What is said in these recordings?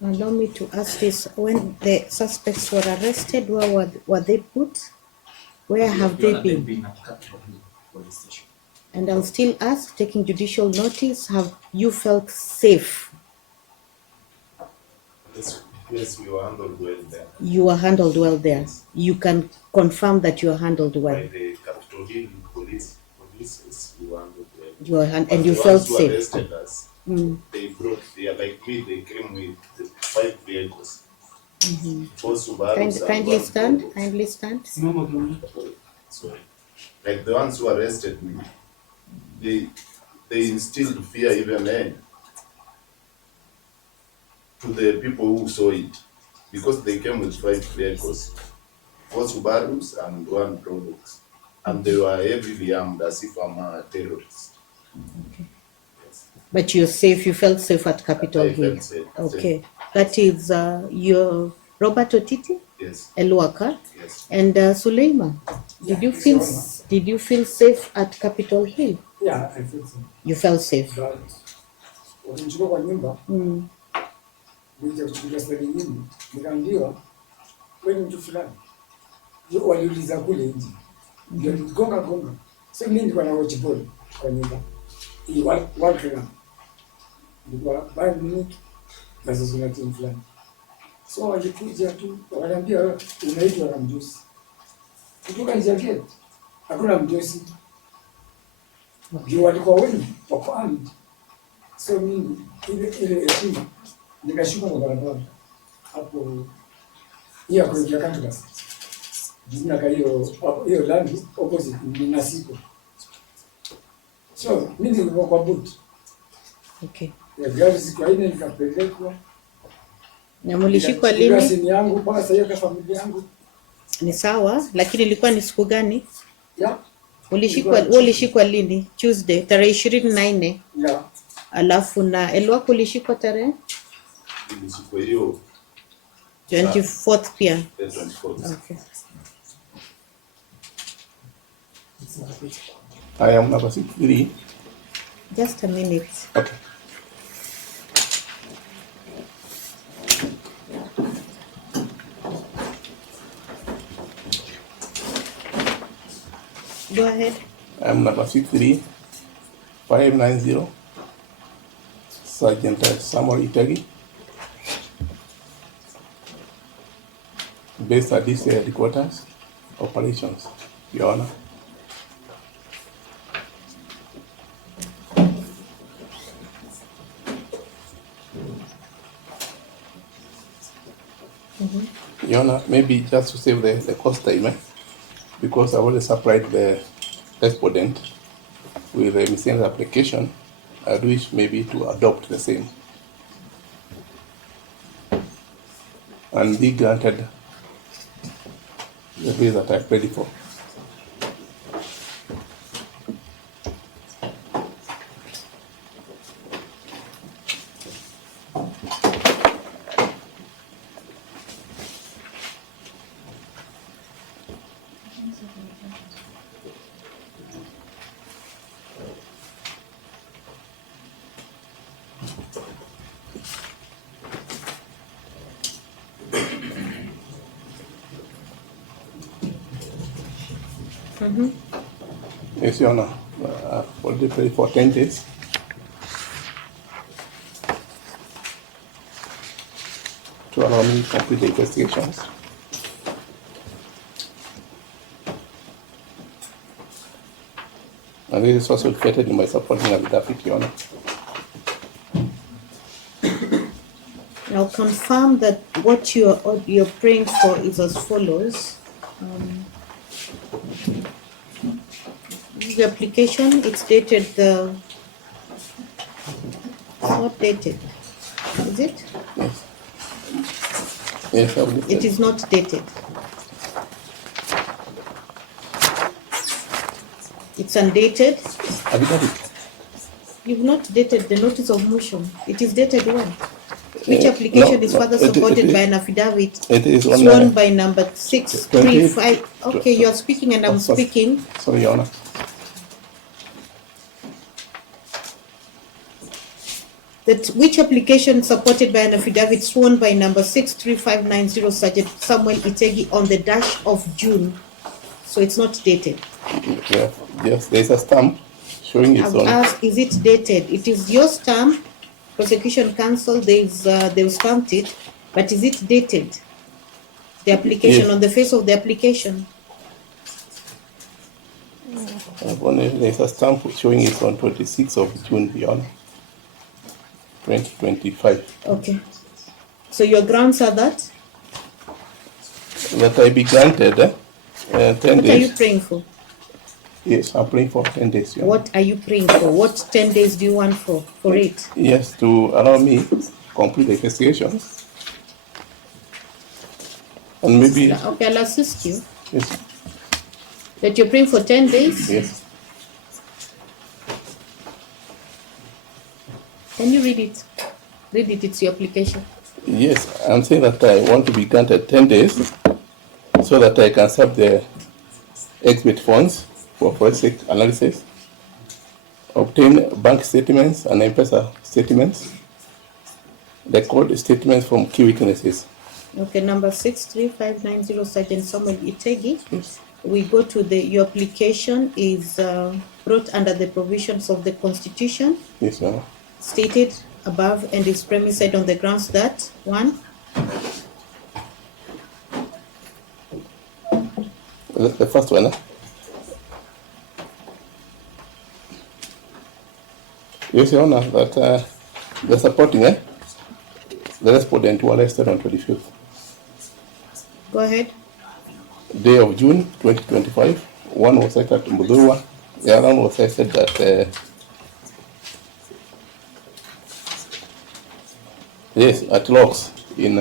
Allow me to ask this. When the suspects were arrested, where were they put? Where have they been? At Capitol Hill Police Station. And I'll still ask, taking judicial notice, have you felt safe? Yes, we were handled well there. You were handled well there. Yes. You can confirm that you were handled well. By the Capitol Hill police, we were handled well. You were and But you the felt ones who safe. arrested us, they brought, like me, they came with 5 vehicles. 4 Subarus and Kindly one stand. Probox. Kindly stand. Sorry. Like the ones who arrested me, they instilled fear even then to the people who saw it, because they came with 5 vehicles, 4 Subarus and 1 Probox, and they were heavily armed as if I'm a terrorist. Okay. Yes. But you're safe. You felt safe at Capitol I Hill. felt safe. Okay. That is your Robert Otiti, Yes. Elwaka, Yes. and Suleiman. Did you feel safe at Capitol Hill? Yeah, I felt so. You felt safe. But wakinichukua kwa nyumba, nje kuchukua stori nyingi, nikaambiwa wewe ni mtu fulani. Waliuliza kule nje. Ndio gonga. Sasa mimi nilikuwa na watch ball kwa nyumba. Hii watu nilikuwa Bayern Munich na sasa timu fulani. So walikuja tu wakaniambia unaitwa na mjusi. Kutoka nje gate hakuna mjusi. Ndio walikuwa wengi wako armed. So mimi ile heshima nikashuka kwa barabara hapo hiyo kuingia campus. Jina hiyo land opposite na siko. So mimi nilikuwa kwa boot. Okay. Ya gari siku aina nikapelekwa. Na mlishikwa lini? Simu yangu mpaka sasa kwa familia yangu. Ni sawa, lakini ilikuwa ni siku gani? Yeah. Ulishikwa lini? Tuesday, tarehe 24. Yeah. Alafu na Elwako ulishikwa tarehe? Ilishikwa hiyo 24th pia. 24th. Okay. I am number 63. Just a minute. Okay. Go ahead. I am number 63, 590, Sergeant Samuel Itagi, based at this headquarters, operations, Your Honor. Your Honor, maybe just to save the cost time, because I already supplied the respondent with a miscellaneous application, I'd wish maybe to adopt the same and be granted the way that I'm ready for. Yes, Your Honor. Already paid for 10 days. To allow me to complete the investigations. And this is also reflected in my supporting affidavit, Your Honor. Now confirm that what you're praying for is as follows. The application, it's dated it's not dated, is it? Yes. Yes, I will. It is not dated. It's undated. Affidavit. You've not dated the notice of motion. It is dated when? Which application is further supported by an affidavit It is on sworn by number 635. Okay, you are speaking and I'm speaking. Sorry, Your Honor. that which application supported by an affidavit sworn by number 63590 Sergeant Samuel Itegi on the dash of June. So it's not dated. Yeah, yes, there's a stamp showing it's I've on. asked, is it dated? It is your stamp, prosecution counsel, they've stamped it, but is it dated? The application, Yes. on the face of the application. There's a stamp showing it's on 26th of June, Your Honor, 2025. Okay. So your grounds are that? That I be granted 10 What are you days. praying for? Yes, I'm praying for 10 days. Your Honor. What are you praying for? What 10 days do you want for it? Yes, to allow me complete the investigation. And maybe, Okay, I'll assist you. yes, That you're praying for 10 days? yes. Can you read it? Read it, it's your application. Yes, I'm saying that I want to be granted 10 days so that I can serve the exhibit funds for forensic analysis, obtain bank statements and M-Pesa statements, record statements from key witnesses. Okay, number 63590 Sergeant Samuel Itegi. Yes. We go to your application is brought under the provisions of the Constitution Yes, Your Honor. stated above and is premised on the grounds that, one, The first one. Yes, Your Honor, that the supporting the respondent were arrested on 25th go ahead. day of June 2025. One was arrested at Mbudurwa, the other one was arrested at yes, at Locks in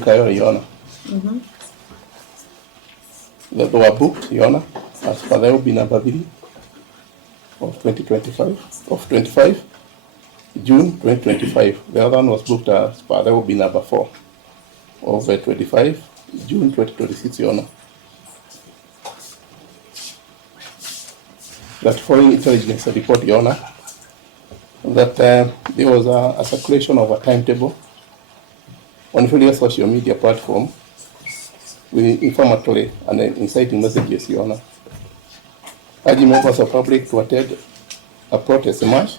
Kayole, Your Honor. That they were booked, Your Honor, as per the OB number 3 of 25 June 2025. The other one was booked as per the OB number 4 of 25 June 2026, Your Honor. That following intelligence report, Your Honor, that there was a circulation of a timetable on various social media platform with inflammatory and inciting messages, Your Honor, urging members of public to attend a protest march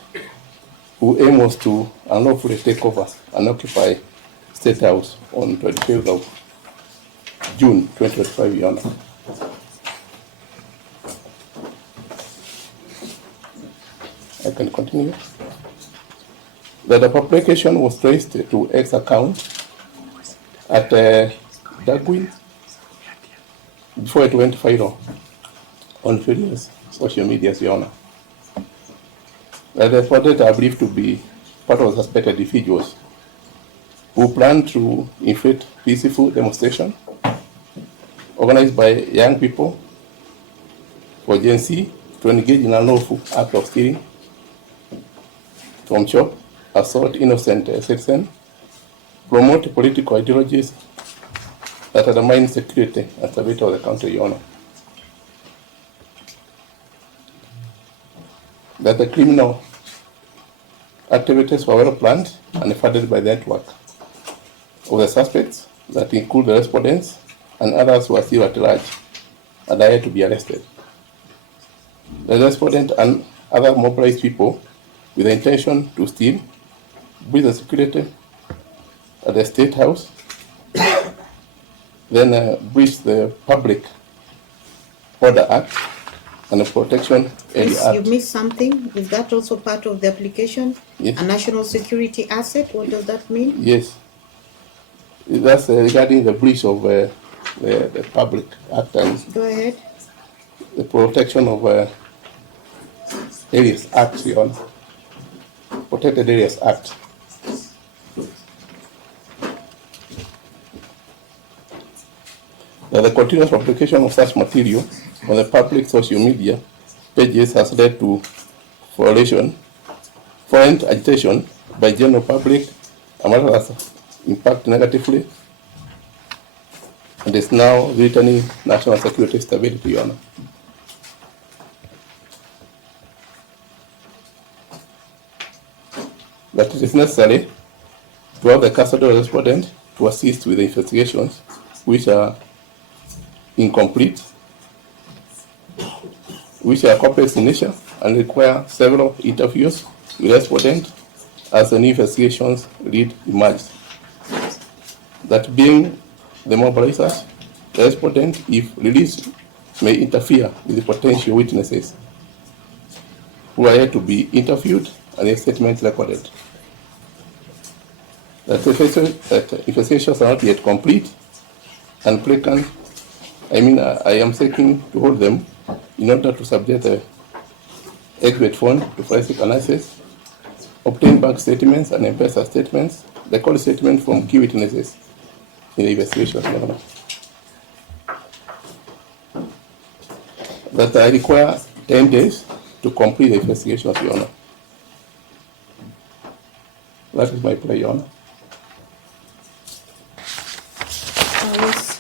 whose aim was to unlawfully take over and occupy State House on 25th of June 2025, Your Honor. I can continue. That the publication was traced to X account at Darwin before it went viral on various social medias, Your Honor. That the respondents are believed to be part of suspected individuals who plan to inflict peaceful demonstration organized by young people for Gen Z to engage in unlawful act of stealing from shop, assault innocent citizens, promote political ideologies that undermine security and stability of the country, Your Honor. That the criminal activities were well planned and funded by the network of the suspects that include the respondents and others who are still at large and are yet to be arrested. The respondent and other mobilized people with the intention to steal, breach the security at the State House, then breach the Public Order Act and the Protection Area Yes, Act. you missed something. Is that also part of the application? Yes. A national security asset, what does that mean? Yes. That's regarding the breach of the Public Act and Go ahead. the Protection of Areas Act, Your Honor. Protected Areas Act. That the continuous publication of such material on the public social media pages has led to violation, foreign agitation by general public and others impact negatively and is now threatening national security stability, Your Honor. That it is necessary to have the custodial respondent to assist with the investigations which are incomplete, which are complex in nature and require several interviews with the respondent as the new investigations lead emerged. That being the mobilizers, the respondent, if released, may interfere with the potential witnesses who are yet to be interviewed and a statement recorded. That investigations are not yet complete and applicant, I am seeking to hold them in order to subject the exhibit fund to forensic analysis, obtain bank statements and M-Pesa statements, record statement from key witnesses in the investigation. That I require 10 days to complete the investigation, Your Honor. That is my plea, Your Honor. Yes.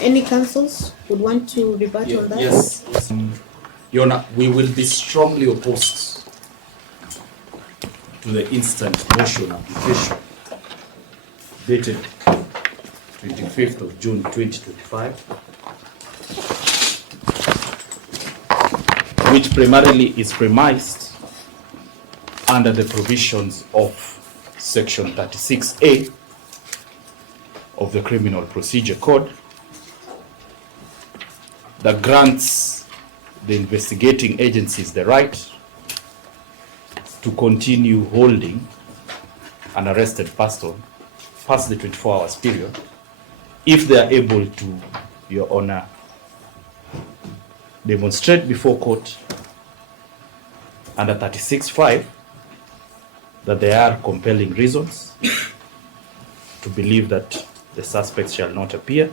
Any counsels would want to rebut on that? Yes. Your Honor, we will be strongly opposed to the instant motion application dated 25th of June 2025, which primarily is premised under the provisions of Section 36A of the Criminal Procedure Code that grants the investigating agencies the right to continue holding an arrested person past the 24 hours period if they are able to, Your Honor, demonstrate before court under 36(5) that there are compelling reasons to believe that the suspects shall not appear.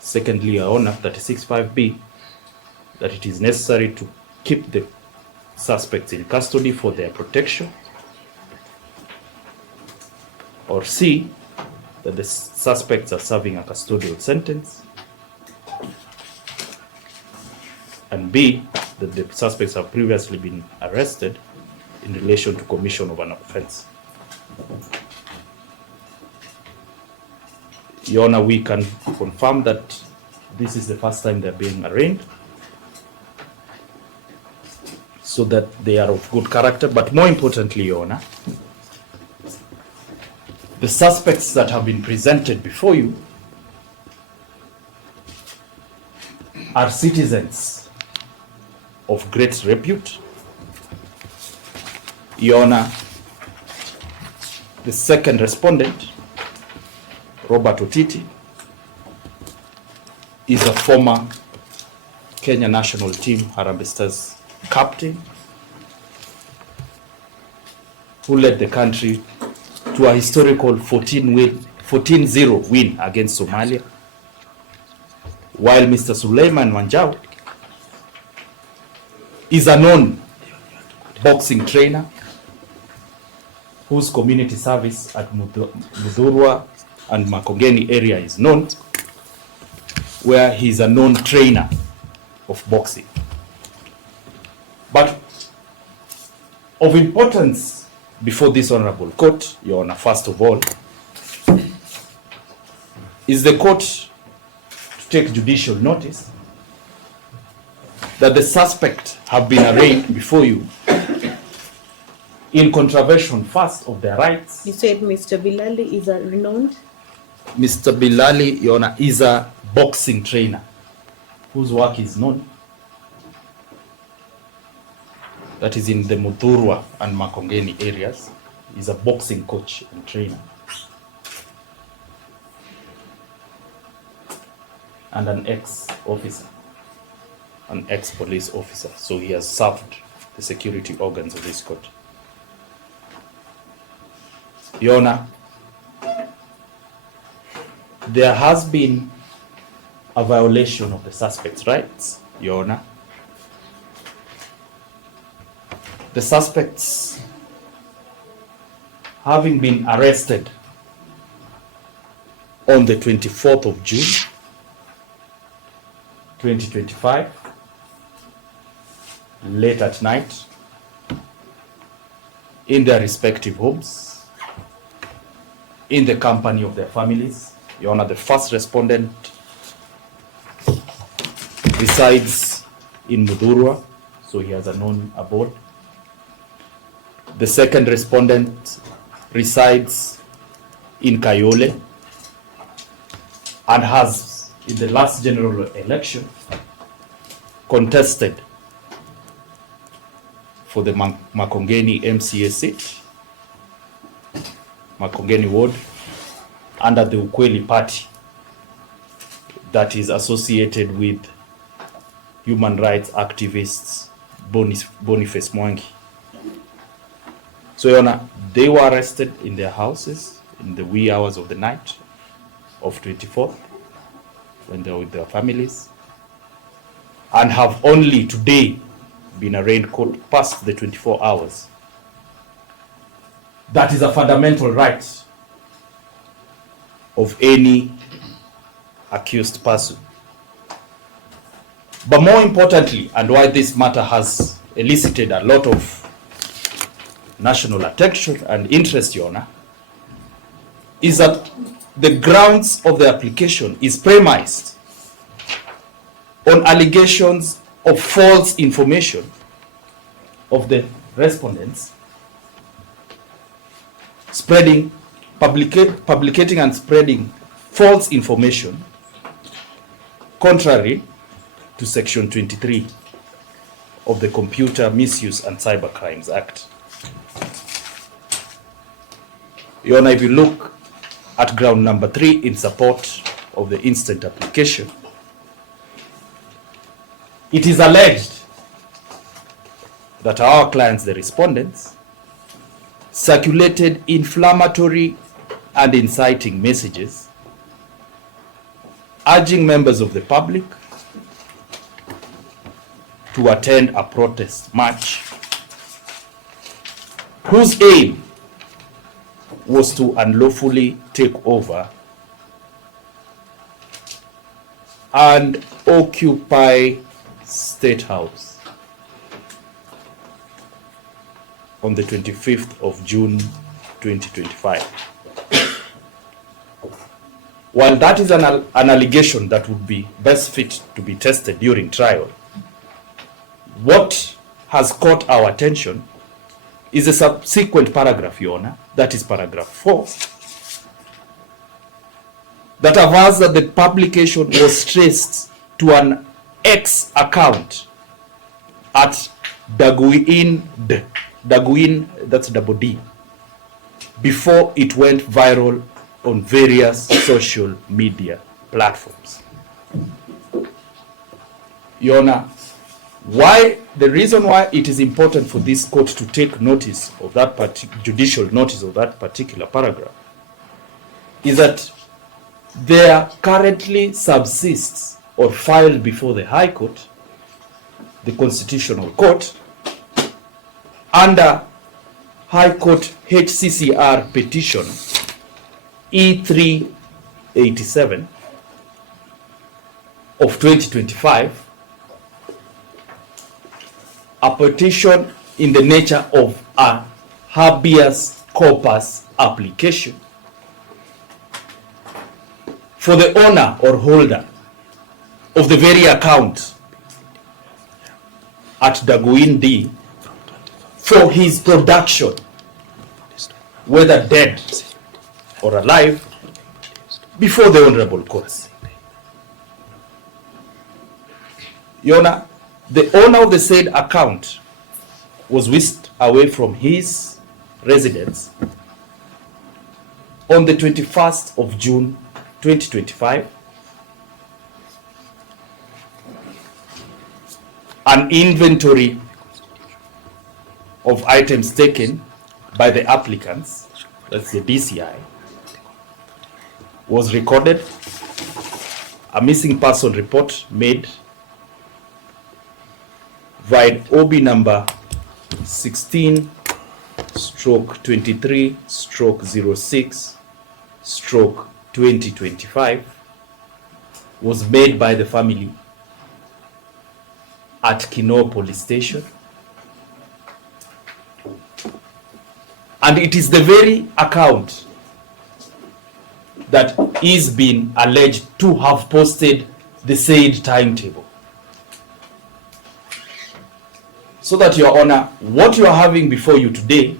Secondly, Your Honor, 36(5)(b), that it is necessary to keep the suspects in custody for their protection. Or C, that the suspects are serving a custodial sentence. And B, that the suspects have previously been arrested in relation to commission of an offense. Your Honor, we can confirm that this is the first time they're being arraigned, so that they are of good character. But more importantly, Your Honor, the suspects that have been presented before you are citizens of great repute. Your Honor, the second respondent, Robert Otiti, is a former Kenya national team Harambee Stars captain who led the country to a historical 14-0 win against Somalia, while Mr. Suleiman Wanjau is a known boxing trainer whose community service at Mudhurwa and Makongeni area is known, where he is a known trainer of boxing. But of importance before this honorable court, Your Honor, first of all, is the court to take judicial notice that the suspect have been arraigned before you in contravention first of their rights. You said Mr. Bilali is a renowned? Mr. Bilali, Your Honor, is a boxing trainer whose work is known. That is in the Mudhurwa and Makongeni areas. He's a boxing coach and trainer. And an ex-officer, an ex-police officer. So he has served the security organs of this court. Your Honor, there has been a violation of the suspect's rights, Your Honor. The suspects, having been arrested on the 24th of June 2025, late at night, in their respective homes, in the company of their families. Your Honor, the first respondent resides in Mudurwa, so he has a known abode. The second respondent resides in Kayole and has, in the last general election, contested for the Makongeni MCA seat, Makongeni ward, under the Ukweli party that is associated with human rights activists Boniface Mwangi. So, Your Honor, they were arrested in their houses in the wee hours of the night of 24th when they were with their families, and have only today been arraigned court past the 24 hours. That is a fundamental right of any accused person. But more importantly, and why this matter has elicited a lot of national attention and interest, Your Honor, is that the grounds of the application is premised on allegations of false information of the respondents, publicating and spreading false information contrary to Section 23 of the Computer Misuse and Cybercrimes Act. Your Honor, if you look at ground number 3 in support of the instant application, it is alleged that our clients, the respondents, circulated inflammatory and inciting messages urging members of the public to attend a protest march whose aim was to unlawfully take over and occupy State House on the 25th of June 2025. While that is an allegation that would be best fit to be tested during trial, what has caught our attention is a subsequent paragraph, Your Honor, that is paragraph 4, that avers that the publication was traced to an X account at Daguin, that's double D, before it went viral on various social media platforms. Your Honor, the reason why it is important for this court to take notice of that judicial notice of that particular paragraph is that there currently subsists or filed before the High Court, the Constitutional Court, under High Court HCCR petition E387 of 2025, a petition in the nature of a habeas corpus application for the owner or holder of the very account at Daguin D for his production, whether dead or alive, before the Honorable Courts. Your Honor, the owner of the said account was whisked away from his residence on the 21st of June 2025. An inventory of items taken by the applicants, that's the DCI, was recorded. A missing person report made via OB number 16/23/06/2025 2025 was made by the family at Kinoo Police Station. And it is the very account that is being alleged to have posted the said timetable. So that, Your Honor, what you are having before you today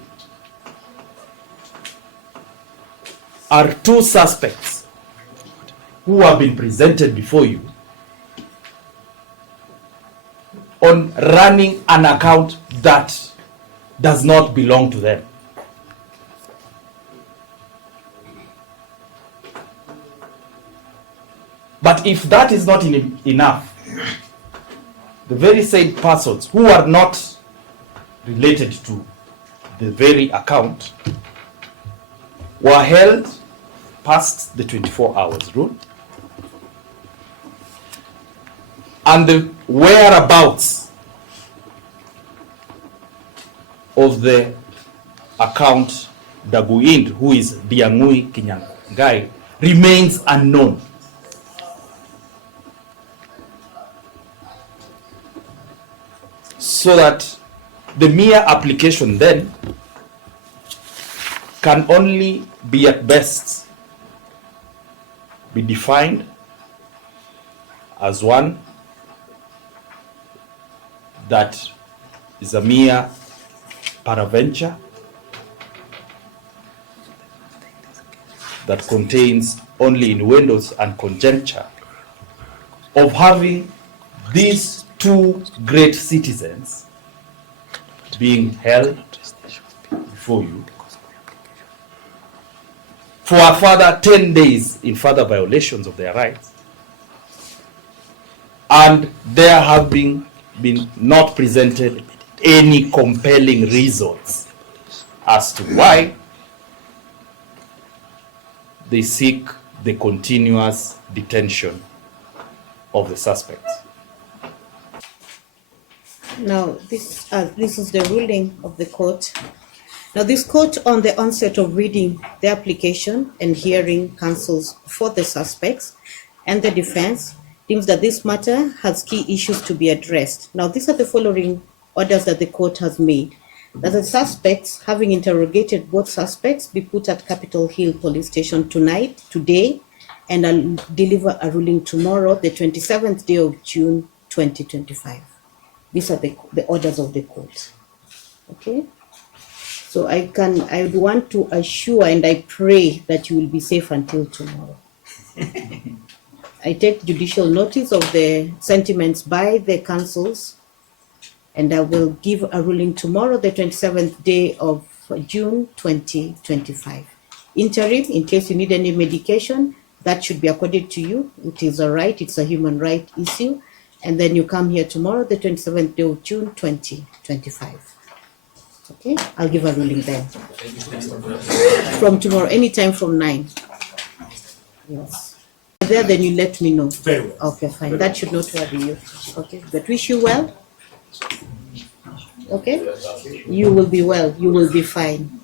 are two suspects who have been presented before you on running an account that does not belong to them. But if that is not enough, the very same persons who are not related to the very account were held past the 24 hours rule, and the whereabouts of the account Daguind, who is Diangui Kinyangai, remains unknown. So that the mere application then can only be at best be defined as one that is a mere paraventure that contains only innuendos and conjecture of having these two great citizens being held before you for a further 10 days in further violations of their rights, and there have been not presented any compelling reasons as to why they seek the continuous detention of the suspects. Now, this is the ruling of the court. Now, this court, on the onset of reading the application and hearing counsels for the suspects and the defense, deems that this matter has key issues to be addressed. Now, these are the following orders that the court has made. That the suspects, having interrogated both suspects, be put at Capitol Hill Police Station today, and I'll deliver a ruling tomorrow, the 27th day of June, 2025. These are the orders of the court. Okay? So I would want to assure and I pray that you will be safe until tomorrow. I take judicial notice of the sentiments by the counsels, and I will give a ruling tomorrow, the 27th day of June 2025. Interim, in case you need any medication, that should be accorded to you. It is a right, it's a human right issue. And then you come here tomorrow, the 27th day of June 2025. Okay, I'll give a ruling then. From tomorrow, anytime from 9. Yes. There, then you let me know. Very well. Okay, fine. That should not worry you. Okay, but wish you well. Okay, you will be well. You will be fine.